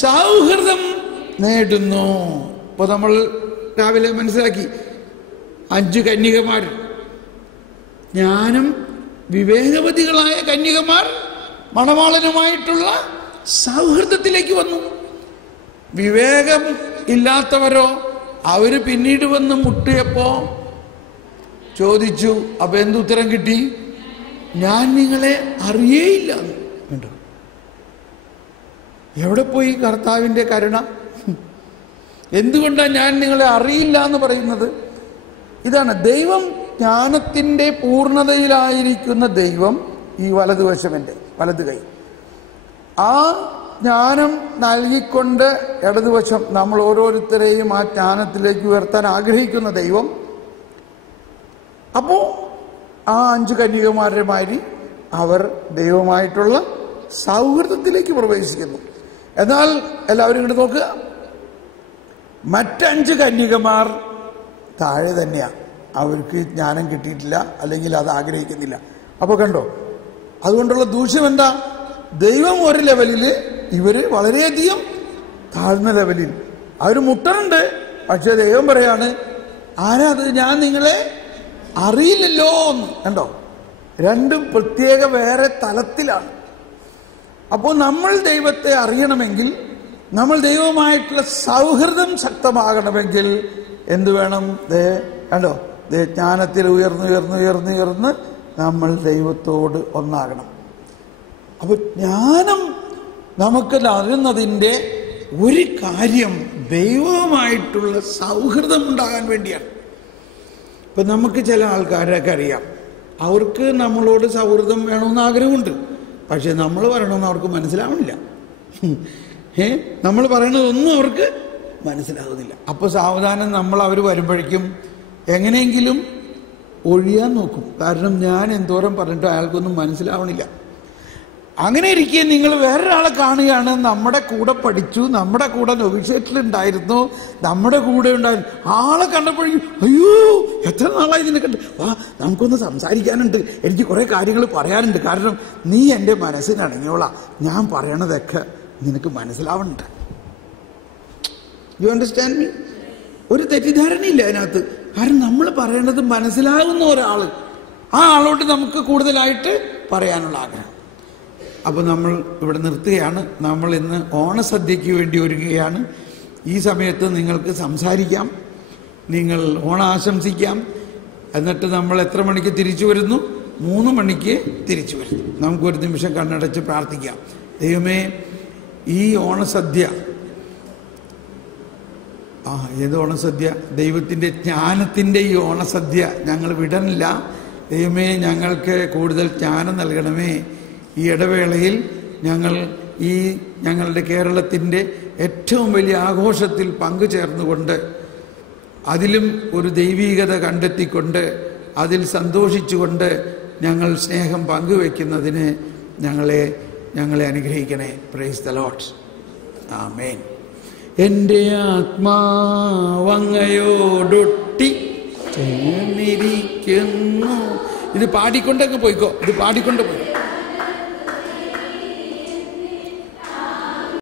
സൗഹൃദം നേടുന്നു. ഇപ്പൊ നമ്മൾ രാവിലെ മനസ്സിലാക്കി 5 കന്യകമാർ, ജ്ഞാനം വിവേകവതികളായ കന്യകമാർ മണവാളനുമായിട്ടുള്ള സൗഹൃദത്തിലേക്ക് വന്നു. വിവേകം ഇല്ലാത്തവരോ അവര് പിന്നീട് വന്ന് മുട്ടിയപ്പോ ചോദിച്ചു, അപ്പൊ എന്തുത്തരം കിട്ടി? ഞാൻ നിങ്ങളെ അറിയേയില്ല. കണ്ടോ, എവിടെ പോയി കർത്താവിന്റെ കരുണ? എന്തുകൊണ്ടാണ് ഞാൻ നിങ്ങളെ അറിയില്ല എന്ന് പറയുന്നത്? ഇതാണ് ദൈവം, ജ്ഞാനത്തിന്റെ പൂർണ്ണതയിലായിരിക്കുന്ന ദൈവം. ഈ വലതുവശം, എൻ്റെ വലതു കൈ, ആ ജ്ഞാനം നൽകിക്കൊണ്ട് ഇടതുവശം നമ്മൾ ഓരോരുത്തരെയും ആ ജ്ഞാനത്തിലേക്ക് ഉയർത്താൻ ആഗ്രഹിക്കുന്ന ദൈവം. അപ്പോ ആ 5 കന്യകമാരുടെ മാതിരി അവർ ദൈവമായിട്ടുള്ള സൗഹൃദത്തിലേക്ക് പ്രവേശിക്കുന്നു. എന്നാൽ എല്ലാവരും ഇങ്ങോട്ട് നോക്കുക, മറ്റ് 5 കന്യകമാർ താഴെ തന്നെയാ. അവർക്ക് ജ്ഞാനം കിട്ടിയിട്ടില്ല, അല്ലെങ്കിൽ അത് ആഗ്രഹിക്കുന്നില്ല. അപ്പൊ കണ്ടോ, അതുകൊണ്ടുള്ള ദൂഷ്യം എന്താ? ദൈവം ഒരു ലെവലില്, ഇവര് വളരെയധികം താഴ്ന്ന ലെവലിൽ. അവര് മുട്ടനുണ്ട്, പക്ഷെ ദൈവം പറയാണ്, ആരാ അത്? ഞാൻ നിങ്ങളെ അറിയില്ലല്ലോ എന്ന്. കണ്ടോ, രണ്ടും പ്രത്യേക വേറെ തലത്തിലാണ്. അപ്പോൾ നമ്മൾ ദൈവത്തെ അറിയണമെങ്കിൽ, നമ്മൾ ദൈവവുമായിട്ടുള്ള സൗഹൃദം ശക്തമാകണമെങ്കിൽ എന്ത് വേണം? കണ്ടോ, ജ്ഞാനത്തിൽ ഉയർന്ന് നമ്മൾ ദൈവത്തോട് ഒന്നാകണം. അപ്പൊ ജ്ഞാനം നമുക്ക് അറിയുന്നതിൻ്റെ ഒരു കാര്യം ദൈവവുമായിട്ടുള്ള സൗഹൃദം ഉണ്ടാകാൻ വേണ്ടിയാണ്. ഇപ്പൊ നമുക്ക് ചില ആൾക്കാരൊക്കെ അറിയാം, അവർക്ക് നമ്മളോട് സൗഹൃദം വേണമെന്ന് ആഗ്രഹമുണ്ട്, പക്ഷെ നമ്മൾ പറയണമെന്ന് അവർക്ക് മനസ്സിലാവണില്ല. നമ്മൾ പറയണതൊന്നും അവർക്ക് മനസ്സിലാകുന്നില്ല. അപ്പൊ സാവധാനം നമ്മൾ അവർ വരുമ്പോഴേക്കും എങ്ങനെയെങ്കിലും ഒഴിയാൻ നോക്കും. കാരണം ഞാൻ എന്തോരം പറഞ്ഞിട്ട് അയാൾക്കൊന്നും മനസ്സിലാവണില്ല. അങ്ങനെ ഇരിക്കെ നിങ്ങൾ വേറൊരാളെ കാണുകയാണ്, നമ്മുടെ കൂടെ പഠിച്ചു, നമ്മുടെ കൂടെ നൊവിഷേറ്റിലുണ്ടായിരുന്നു, നമ്മുടെ കൂടെ ഉണ്ടായിരുന്നു. ആളെ കണ്ടപ്പോഴേക്കും അയ്യോ എത്ര നാളായി ഇതിനെ കണ്ട്, വാ നമുക്കൊന്ന് സംസാരിക്കാനുണ്ട്, എനിക്ക് കുറെ കാര്യങ്ങൾ പറയാനുണ്ട്, കാരണം നീ എൻ്റെ മനസ്സിനടങ്ങിയോളാം, ഞാൻ പറയണതൊക്കെ നിനക്ക് മനസ്സിലാവുന്നുണ്ട്. You understand me? ഒരു തെറ്റിദ്ധാരണയില്ല അതിനകത്ത്. കാരണം നമ്മൾ പറയണത് മനസ്സിലാകുന്ന ഒരാള്, ആ ആളോട് നമുക്ക് കൂടുതലായിട്ട് പറയാനുള്ള ആഗ്രഹം. അപ്പോൾ നമ്മൾ ഇവിടെ നിർത്തുകയാണ്. നമ്മൾ ഇന്ന് ഓണസദ്യയ്ക്ക് വേണ്ടി ഒരുങ്ങുകയാണ്. ഈ സമയത്ത് നിങ്ങൾക്ക് സംസാരിക്കാം, നിങ്ങൾ ഓണം ആശംസിക്കാം. എന്നിട്ട് നമ്മൾ എത്ര മണിക്ക് തിരിച്ചു വരുന്നു? 3 മണിക്ക് തിരിച്ചു വരുന്നു. നമുക്കൊരു നിമിഷം കണ്ണടച്ച് പ്രാർത്ഥിക്കാം. ദൈവമേ, ഈ ഓണസദ്യ, ഏത് ഓണസദ്യ? ദൈവത്തിൻ്റെ ജ്ഞാനത്തിൻ്റെ ഈ ഓണസദ്യ ഞങ്ങൾ വിടണില്ല. ദൈവമേ, ഞങ്ങൾക്ക് കൂടുതൽ ജ്ഞാനം നൽകണമേ. ഈ ഇടവേളയിൽ ഞങ്ങളുടെ കേരളത്തിൻ്റെ ഏറ്റവും വലിയ ആഘോഷത്തിൽ പങ്കുചേർന്നുകൊണ്ട്, അതിലും ഒരു ദൈവീകത കണ്ടെത്തിക്കൊണ്ട്, അതിൽ സന്തോഷിച്ചുകൊണ്ട് ഞങ്ങൾ സ്നേഹം പങ്കുവെക്കുന്നതിന് ഞങ്ങളെ അനുഗ്രഹിക്കണേ. Praise the lord. ആമേൻ. എൻ്റെ ആത്മാവങ്ങയോടൊട്ടി ചേർന്നിരിക്കുന്നു. ഇത് പാടിക്കൊണ്ടങ്ങ് പോയിക്കോ, ഇത് പാടിക്കൊണ്ട് പോയി.